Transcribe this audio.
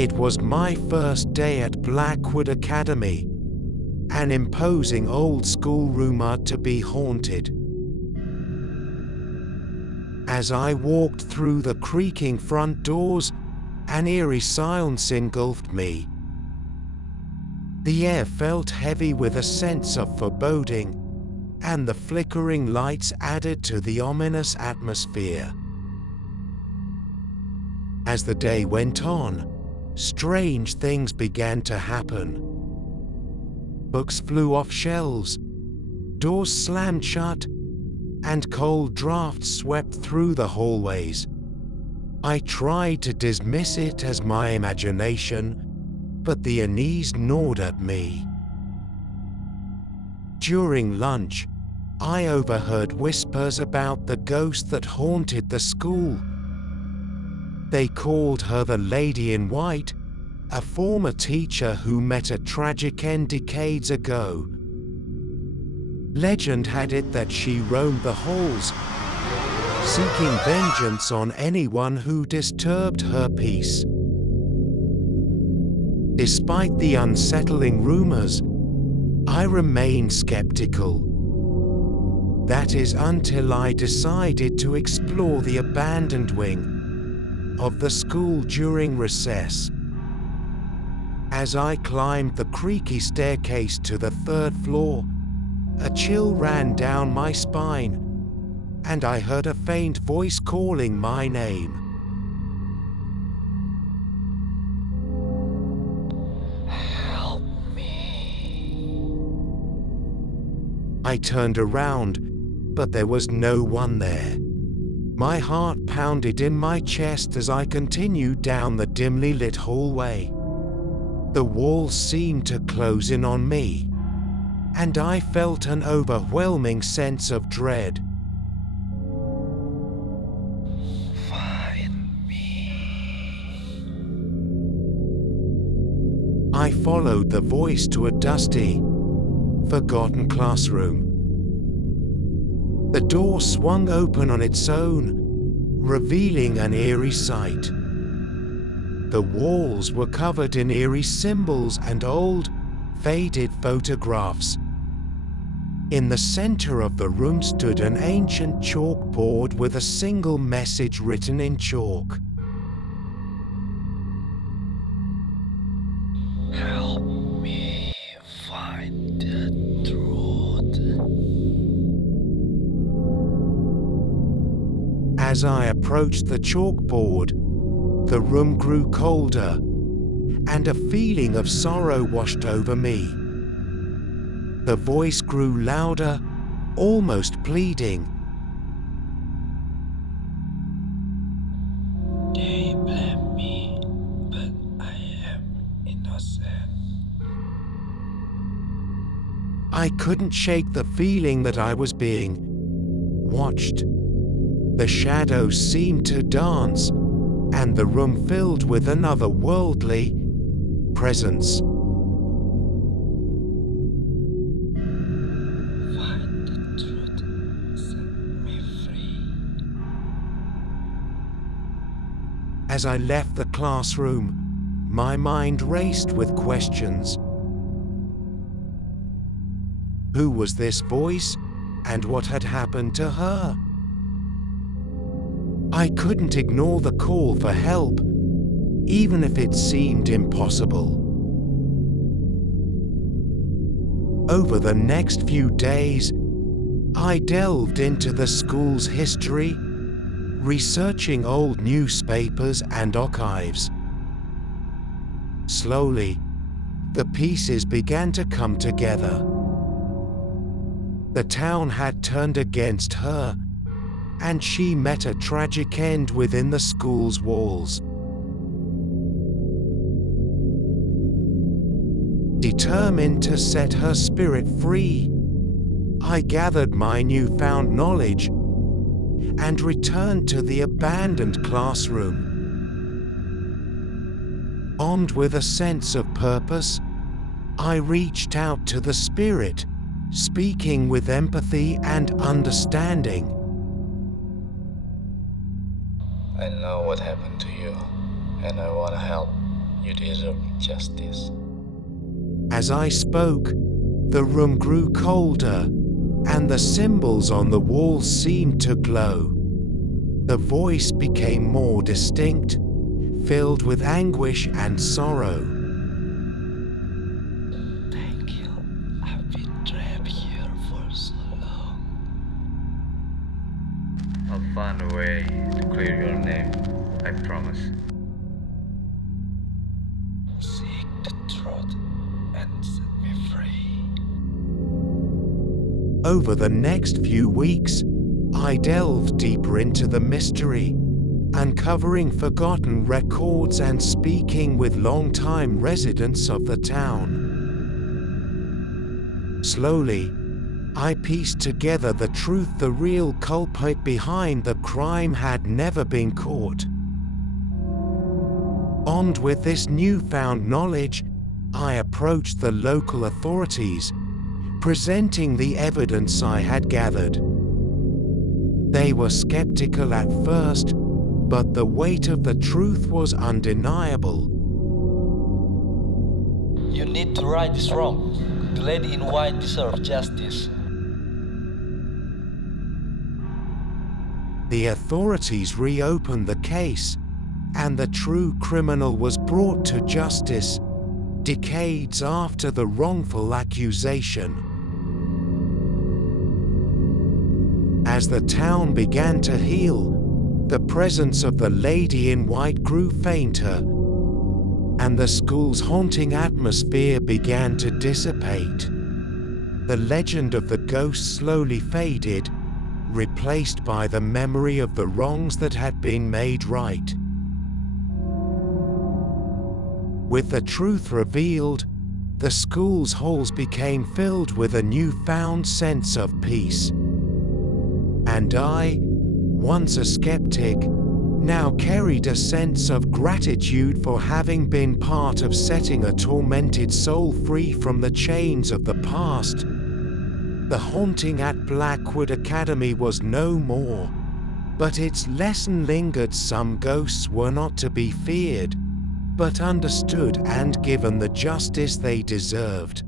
It was my first day at Blackwood Academy, an imposing old schoolroom to be haunted. As I walked through the creaking front doors, an eerie silence engulfed me. The air felt heavy with a sense of foreboding, and the flickering lights added to the ominous atmosphere. As the day went on, strange things began to happen. Books flew off shelves, doors slammed shut, and cold drafts swept through the hallways. I tried to dismiss it as my imagination, but the unease gnawed at me. During lunch, I overheard whispers about the ghost that haunted the school. They called her the Lady in White, a former teacher who met a tragic end decades ago. Legend had it that she roamed the halls, seeking vengeance on anyone who disturbed her peace. Despite the unsettling rumors, I remained skeptical. That is until I decided to explore the abandoned wing of the school during recess. As I climbed the creaky staircase to the third floor, a chill ran down my spine, and I heard a faint voice calling my name. Help me. I turned around, but there was no one there. My heart pounded in my chest as I continued down the dimly lit hallway. The walls seemed to close in on me, and I felt an overwhelming sense of dread. Find me. I followed the voice to a dusty, forgotten classroom. The door swung open on its own, revealing an eerie sight. The walls were covered in eerie symbols and old, faded photographs. In the center of the room stood an ancient chalkboard with a single message written in chalk. Help me find the truth. As I approached the chalkboard, the room grew colder, and a feeling of sorrow washed over me. The voice grew louder, almost pleading. They blame me, but I am innocent. I couldn't shake the feeling that I was being watched. The shadows seemed to dance, and the room filled with an otherworldly presence. Find the truth, set me free. As I left the classroom, my mind raced with questions. Who was this voice, and what had happened to her? I couldn't ignore the call for help, even if it seemed impossible. Over the next few days, I delved into the school's history, researching old newspapers and archives. Slowly, the pieces began to come together. The town had turned against her, and she met a tragic end within the school's walls. Determined to set her spirit free, I gathered my newfound knowledge and returned to the abandoned classroom. Armed with a sense of purpose, I reached out to the spirit, speaking with empathy and understanding. I know what happened to you, and I want to help. You deserve justice. As I spoke, the room grew colder, and the symbols on the walls seemed to glow. The voice became more distinct, filled with anguish and sorrow. Thank you. I've been trapped here for so long. I'll find a way to clear your name, I promise. Seek the truth and set me free. Over the next few weeks, I delved deeper into the mystery, uncovering forgotten records and speaking with long-time residents of the town. Slowly, I pieced together the truth: the real culprit behind the crime had never been caught. Armed with this newfound knowledge, I approached the local authorities, presenting the evidence I had gathered. They were skeptical at first, but the weight of the truth was undeniable. You need to right this wrong. The lady in white deserves justice. The authorities reopened the case, and the true criminal was brought to justice, decades after the wrongful accusation. As the town began to heal, the presence of the lady in white grew fainter, and the school's haunting atmosphere began to dissipate. The legend of the ghost slowly faded, replaced by the memory of the wrongs that had been made right. With the truth revealed, the school's halls became filled with a newfound sense of peace. And I, once a skeptic, now carried a sense of gratitude for having been part of setting a tormented soul free from the chains of the past. The haunting at Blackwood Academy was no more, but its lesson lingered. Some ghosts were not to be feared, but understood and given the justice they deserved.